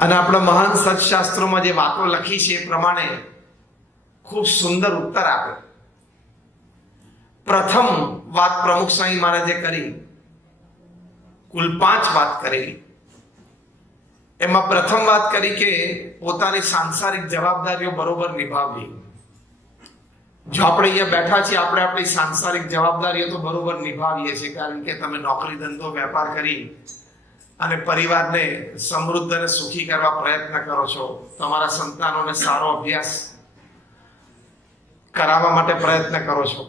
અને આપણા મહાન સત્શાસ્ત્રોમાં જે વાતો લખી છે એ પ્રમાણે ખૂબ સુંદર ઉત્તર આપ્યો. પ્રથમ વાત પ્રમુખ સ્વામી મહારાજે કરી, કુલ 5 વાત કરી. એમાં પ્રથમ વાત કરી કે પોતાની સાંસારિક જવાબદારીઓ બરોબર નિભાવવી. જો આપણે અહીંયા બેઠા છીએ, આપણે આપણી સાંસારિક જવાબદારીઓ તો બરોબર નિભાવીએ છીએ, કારણ કે તમે નોકરી ધંધો વેપાર કરી અને પરિવારને સમૃદ્ધ અને સુખી કરવા પ્રયત્ન કરો છો. તમારા સંતાનોને સારો અભ્યાસ કરાવવા માટે પ્રયત્ન કરો છો.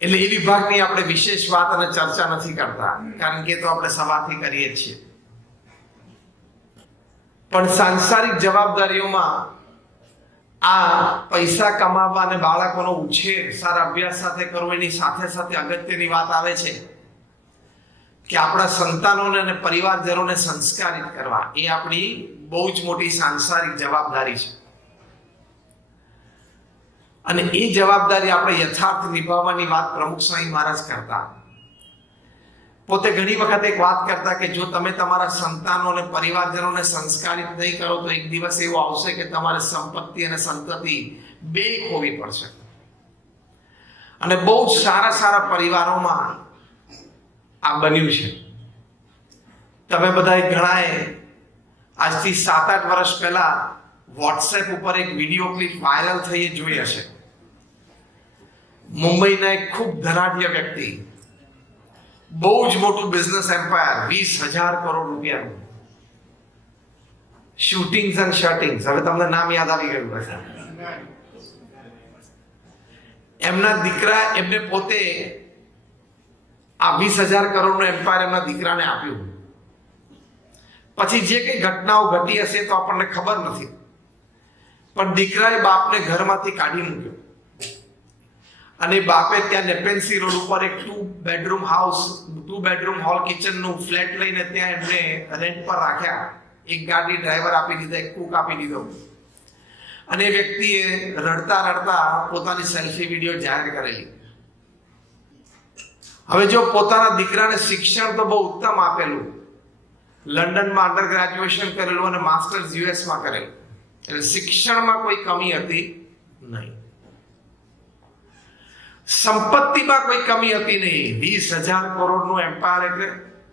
એટલે એ વિભાગની આપણે વિશેષ વાત અને ચર્ચા નથી કરતા, કારણ કે તો આપણે સવારથી કરીએ છીએ. પણ સાંસારિક જવાબદારીઓમાં આ પૈસા કમાવવા અને બાળકોનો ઉછેર સારા અભ્યાસ સાથે કરવો, એની સાથે સાથે અગત્યની વાત આવે છે કે આપણા સંતાનોને અને પરિવારજનોને સંસ્કારિત કરવા. એ આપણી બહુ જ મોટી સાંસારિક જવાબદારી છે. અને એ જવાબદારી આપણે યથાર્થ નિભાવવાની વાત પ્રમુખ સ્વામી મહારાજ કરતા. પોતે ઘણી વખત એક વાત કરતા કે જો તમે તમારા સંતાનો અને પરિવારજનોને સંસ્કારિત નહીં કરો તો એક દિવસ એવો આવશે કે તમારે સંપત્તિ અને સંતતિ બે ખોવી પડશે. અને બહુ જ સારા સારા પરિવારોમાં આ બન્યું છે. તમે બધા ઘણાએ આજથી 7-8 વર્ષ પહેલા વોટ્સએપ ઉપર એક વિડીયો ક્લિપ વાયરલ થઈ જોઈ હશે. મુંબઈના એક ખૂબ ધનાઢ્ય વ્યક્તિ, બહુ જ મોટું બિઝનેસ એમ્પાયર, 20,000 કરોડ રૂપિયાનું, શૂટિંગ્સ એન્ડ શર્ટિંગ્સ. હવે તમને નામ યાદ આવી ગયું હશે. એમના દીકરા, એમને પોતે આ 20,000 કરોડનું એમ્પાયર એમના દીકરાને આપ્યું. પછી જે કઈ ઘટનાઓ ઘટી હશે તો આપણને ખબર નથી, પણ દીકરાએ બાપને ઘરમાંથી કાઢી મૂક્યો અને બાપે ત્યાં નેપેન્સી રોડ ઉપર એક 2 બેડરૂમ હોલ કિચનનું ફ્લેટ લઈને ત્યાં એમને રેન્ટ પર રાખ્યા. એક ગાડી ડ્રાઈવર આપી દીધા, એક કુક આપી દીધો. અને એ વ્યક્તિએ રડતા રડતા પોતાની સેલ્ફી વિડીયો જાહેર કરેલી. હવે જો પોતાના દીકરાને શિક્ષણ તો બહુ ઉત્તમ આપેલું, લંડનમાં અંડર ગ્રેજ્યુએશન કરેલું અને માસ્ટર્સ યુએસમાં કરેલું, એટલે શિક્ષણમાં કોઈ કમી હતી નહીં, સંપત્તિમાં કોઈ કમી હતી નહીં. 20,000 કરોડનું એમ્પાયર એટલે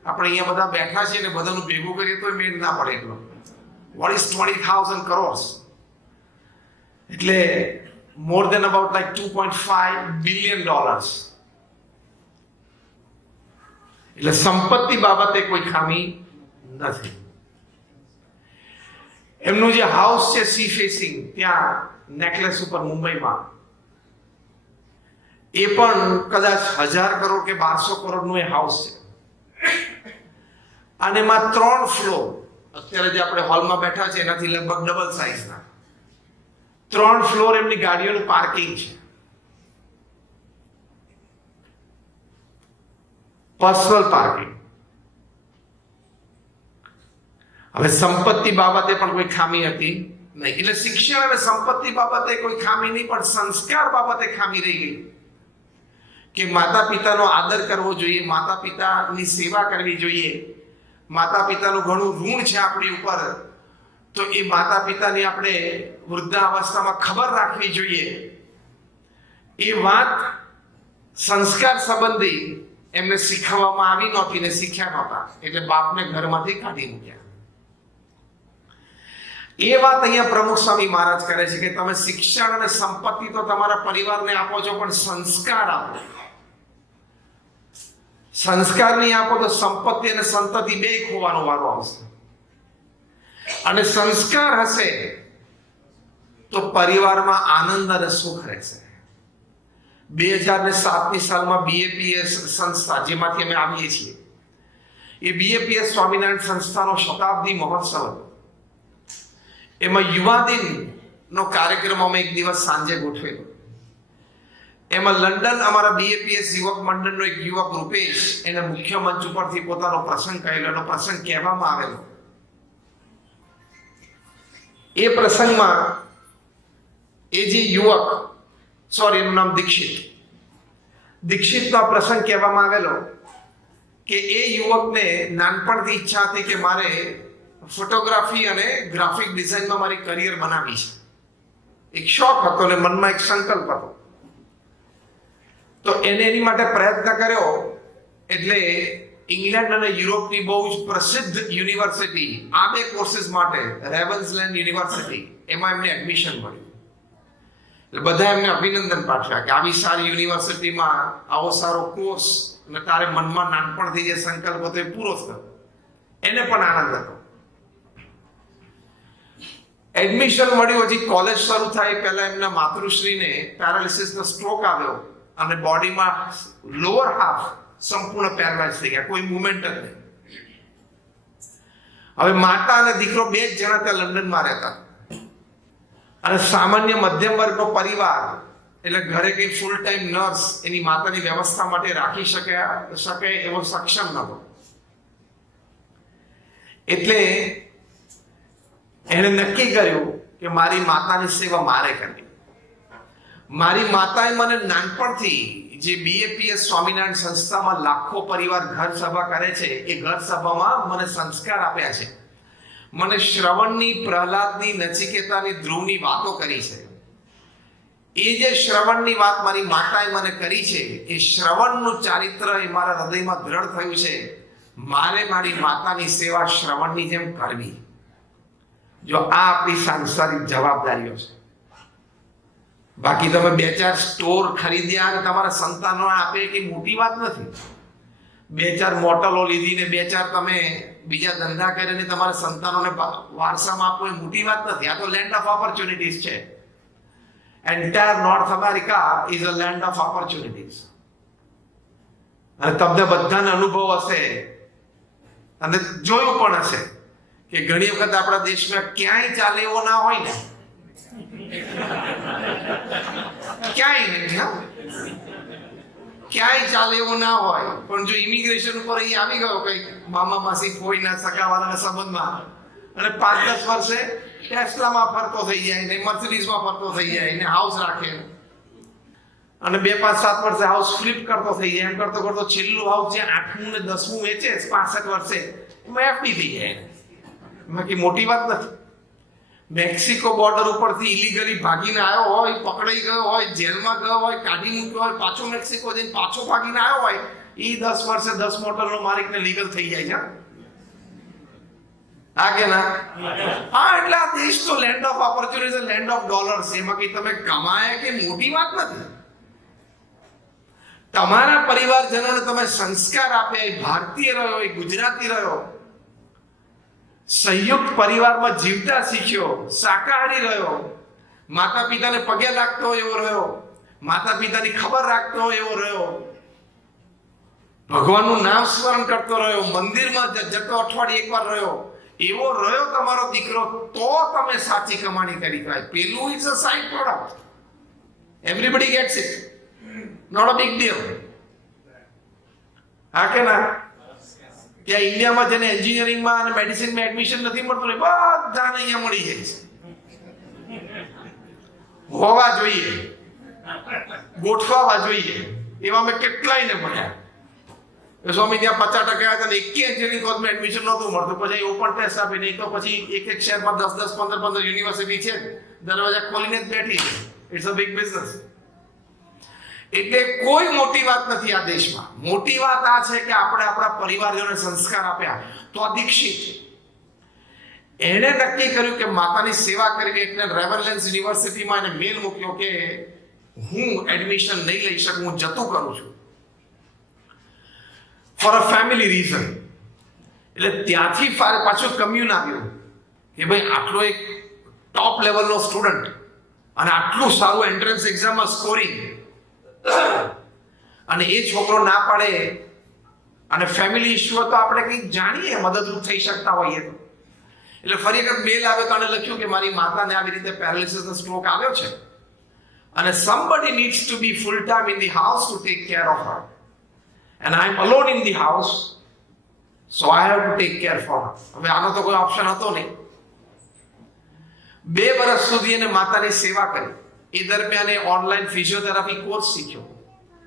આપણે અહીંયા બધા બેઠા છીએ ને બધાનું ભેગું કરીએ તો મેળ ના પડે એટલો. What is 20,000 crores? એટલે મોર દેન અબાઉટ લાઈક $2.5 billion. એટલે સંપત્તિ બાબતે કોઈ ખામી નથી. એમનું જે હાઉસ છે સી ફેસિંગ, ત્યાં નેકલેસ ઉપર મુંબઈમાં, એ પણ કદાચ 1,000 કરોડ કે 1200 કરોડનું એ હાઉસ છે. અને એમાં 3 ફ્લોર, અત્યારે જે આપણે હોલમાં બેઠા છે એનાથી લગભગ ડબલ સાઇઝના 3 ફ્લોર એમની ગાડીઓનું પાર્કિંગ છે, પર્સનલ પાર્કિંગ. હવે સંપત્તિ બાબતે પણ કોઈ ખામી હતી નહીં. એટલે શિક્ષણ અને સંપત્તિ બાબતે કોઈ ખામી નહીં, પણ સંસ્કાર બાબતે ખામી રહી ગઈ કે માતા પિતાનો આદર કરવો જોઈએ, માતા પિતાની સેવા કરવી જોઈએ. માતા પિતાનું ઘણું ઋણ છે આપણી ઉપર, તો એ માતા પિતાની આપણે વૃદ્ધાવસ્થામાં ખબર રાખવી જોઈએ. એ વાત સંસ્કાર સંબંધી એમને શીખવવામાં આવી નહોતી ને શીખ્યા નહોતા, એટલે બાપને ઘરમાંથી કાઢી મૂક્યા. એ વાત અહીંયા પ્રમુખ સ્વામી મહારાજ કરે છે કે તમે શિક્ષણ અને સંપત્તિ તો તમારા પરિવારને આપો છો, પણ સંસ્કાર આપો. સંસ્કાર નહીં આપો તો સંપત્તિ અને સંતતિ બે ખોવાનો વારો આવશે. અને સંસ્કાર હશે તો પરિવારમાં આનંદ અને સુખ રહેશે. 2007ની સાલમાં BAPS સંસ્થા, જેમાંથી અમે આવીએ છીએ, એ BAPS સ્વામિનારાયણ સંસ્થાનો શતાબ્દી મહોત્સવ હતો. એમાં યુવા દિનનો કાર્યક્રમ અમે એક દિવસ સાંજે ગોઠવેલો. એમાં લંડન અમારા BAPS યુવક મંડળનો એક યુવક રૂપેશ, એને મુખ્ય મંચ ઉપરથી પોતાનો પ્રસંગ કહેલો. એનો પ્રસંગ કહેવામાં આવેલો. એ પ્રસંગમાં એ જે યુવક, એનું નામ દીક્ષિતનો પ્રસંગ કહેવામાં આવેલો કે એ યુવકને નાનપણથી ઈચ્છા હતી કે મારે ફોટોગ્રાફી અને ગ્રાફિક ડિઝાઇનમાં મારી કરિયર બનાવી છે. એક શોખ હતો ને મનમાં એક સંકલ્પ હતો, તો એની માટે પ્રયત્ન કર્યો. એટલે ઇંગ્લેન્ડ અને યુરોપની બહુ જ પ્રસિદ્ધ યુનિવર્સિટી, આ બે કોર્સીસ માટે, રેવન્સલેન્ડ યુનિવર્સિટી, એમાં એમને એડમિશન મળ્યું. એટલે બધા એમને અભિનંદન પાઠવ્યા કે આવી સારી યુનિવર્સિટીમાં આવો સારો કોર્સ, અને તારે મનમાં નાનપણથી જે સંકલ્પ હતો એ પૂરો થયો. એને પણ આનંદ હતો. એડમિશન મળ્યું, હજી કોલેજ શરૂ થાય પહેલા એમના માતૃશ્રીને પેરાલિસિસનો સ્ટ્રોક આવ્યો અને બોડીમાં લોઅર હાફ સંપૂર્ણ પેરાલાઇઝ થઈ ગયા, કોઈ મુવમેન્ટ જ નહીં. હવે માતા અને દીકરો બે જ જણા ત્યાં લંડનમાં રહેતા, અને સામાન્ય મધ્યમ વર્ગનો પરિવાર, એટલે ઘરે કઈ ફૂલ ટાઈમ નર્સ એની માતાની વ્યવસ્થા માટે રાખી શકે એવો સક્ષમ નહોતો. એટલે એણે નક્કી કર્યું કે મારી માતાની સેવા મારે કરવી. મારી માતાએ મને નાનપણથી જે BAPS સ્વામિનારાયણ સંસ્થામાં લાખો પરિવાર ઘર સભા કરે છે, એ ઘર સભામાં મને સંસ્કાર આપ્યા છે. મને શ્રવણની, પ્રહલાદની, નચિકેતાની, ધ્રુવની વાતો કરી છે. એ જે શ્રવણની વાત મારી માતાએ મને કરી છે, એ શ્રવણનું ચારિત્ર એ મારા હૃદયમાં દ્રઢ થયું છે. મારે મારી માતાની સેવા શ્રવણની જેમ કરવી. જો આ આપણી સાંસારિક જવાબદારીઓ છે. બાકી તમે 2-4 સ્ટોર ખરીદ્યા અને તમારા સંતાનો આપે કે મોટી વાત નથી. 2-4 મોટલો લીધી ને 2-4 તમે બીજા ધંધા કરીને તમારા સંતાનોને વારસામાં આપવો એ મોટી વાત નથી. આ તો લેન્ડ ઓફ ઓપોર્ચ્યુનિટીઝ છે. Entire north America is a land of opportunities. અને તમને બધાને અનુભવ હશે અને જોયું પણ હશે કે ઘણી વખત આપણા દેશમાં ક્યાંય ચાલે એવો ના હોય ને, ક્યાંય નહીં, ક્યાંય ચાલે એવું ના હોય, પણ જો ઇમિગ્રેશન ઉપર અહીં આવી ગયો કઈ મામા માસી ફોઈના સગાવાળાના સંબંધમાં, અને 5-10 વર્ષે ટેસ્લામાં ફરતો થઈ જાય ને મર્સિડીઝમાં ફરતો થઈ જાય ને હાઉસ રાખે, અને 2-5-7 વર્ષે હાઉસ ફ્લિપ કરતો થઈ જાય. એમ કરતો કરતો છેલ્લું હાઉસ જે 8મું ને 10મું વેચે 65 વર્ષે, એમાં FD થઈ જાય. એમાં કઈ મોટી વાત નથી. મેક્સિકો બોર્ડર ઉપરથી ઇલીગલી ભાગીને આવ્યો હોય, પકડાઈ ગયો હોય, જેલમાં ગયો હોય, કાઢી મૂક્યો હોય, પાછો મેક્સિકો જઈને પાછો ભાગીને આવ્યો હોય, એ 10 વર્ષે 10 મોટરનો માલિકને લીગલ થઈ જાય છે. હા કે ના? હા, એટલે આ દેશ તો land of opportunities, land of dollars. એમાં કઈ તમે કમાયા કે મોટી વાત નથી. તમારા પરિવારજનોને તમે સંસ્કાર આપ્યા, એ ભારતીય રહ્યો, એ ગુજરાતી રહ્યો, સંયુક્ત પરિવારમાં જીવતા શીખ્યો, શાકાહારી રહ્યો, માતા પિતાને પગે લાગતો હોય એવો રહ્યો, માતા પિતાની ખબર રાખતો હોય એવો રહ્યો, ભગવાનનું નામ સ્મરણ કરતો રહ્યો, મંદિરમાં જતો અઠવાડિયે એકવાર રહ્યો, એવો રહ્યો તમારો દીકરો, તો તમે સાચી કમાણી કરી કહેવાય. પેલું is a side product. Everybody gets it, not a big deal. હા કે ના? ત્યાં ઇન્ડિયામાં જેને એન્જિનિયરિંગમાં અને મેડિસિનમાં એડમિશન નથી મળતું ને બધાને અહીંયા મળી જાય છે. હોવા જોઈએ, ગોઠવાવા જોઈએ. એવા મેં કેટલાયને મળ્યા. સ્વામી ત્યાં 50% હતા ને એક એન્જિનિયરિંગ કોર્સમાં એડમિશન નહોતું મળતું. પછી ઓપન ટેસ્ટ આપી, નહીં તો પછી એક શહેરમાં 10-10, 15-15 યુનિવર્સિટી છે, દરવાજા ખોલીને જ બેઠી છે. It's a big business. એટલે કોઈ મોટી વાત નથી આ દેશમાં. મોટી વાત આ છે કે આપણે આપણા પરિવારજનોને સંસ્કાર આપ્યા. તો આ દીક્ષિત એણે નક્કી કર્યું કે માતાની સેવા કરવી, એટલે રેવરલેન્સ યુનિવર્સિટીમાં એને મેલ મૂક્યો કે હું એડમિશન નહીં લઈ શકું, હું જતું કરું છું ફોર અ ફેમિલી રીઝન. એટલે ત્યાંથી પાછું કમ્યુન આવ્યું કે ભાઈ આટલો એક ટોપ લેવલનો સ્ટુડન્ટ અને આટલું સારું એન્ટ્રન્સ એક્ઝામમાં સ્કોરિંગ, અને એ છોકરો ના પાડે અને ફેમિલી ઇશ્યુ તો આપણે કંઈક જાણીએ, મદદરૂપ થઈ શકતા હોઈએ તો. એટલે ફરી એક મેલ આવ્યો તો એને લખ્યું કે મારી માતાને આવી રીતે પેરાલિસિસનો સ્ટ્રોક આવ્યો છે અને somebody needs to be full time in the house to take care of her, and I am alone in the house, so I have to take care for her. હવે આનો તો કોઈ ઓપ્શન હતો નહીં. 2 વર્ષ સુધી એને માતાની સેવા કરી. એ દરમિયાન એ ઓનલાઈન ફિઝિયોથેરાપી કોર્સ શીખ્યો,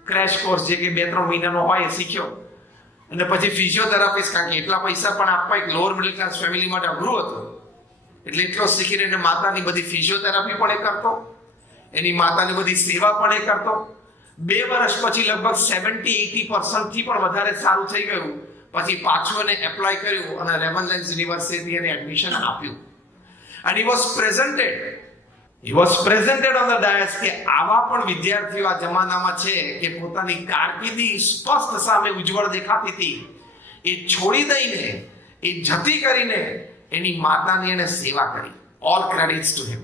ક્રેશ કોર્સ જે કે 2-3 મહિનાનો હોય એ શીખ્યો. અને પછી ફિઝિયોથેરાપિસ્ટ, કારણ કે એટલા પૈસા પણ આપવા એક લોઅર મિડલ ક્લાસ ફેમિલી માટે અઘરું હતું, એટલે એટલો શીખીને એને માતાની બધી ફિઝિયોથેરાપી પણ એ કરતો, એની માતાની બધી સેવા પણ એ કરતો. 2 વર્ષ પછી લગભગ 70-80% થી પણ વધારે સારું થઈ ગયું. પછી પાછું એને એપ્લાય કર્યું અને રેવનલેન્ડ યુનિવર્સિટી એને એડમિશન આપ્યું. And he was presented on the dais કે આવા પણ વિદ્યાર્થીઓ આ જમાનામાં છે કે પોતાની કારકિર્દી સ્પષ્ટ સામે ઉજ્જવળ દેખાતી હતી, એ છોડી દઈને, એ જતી કરીને એની માતાની એને સેવા કરી. All credits to him.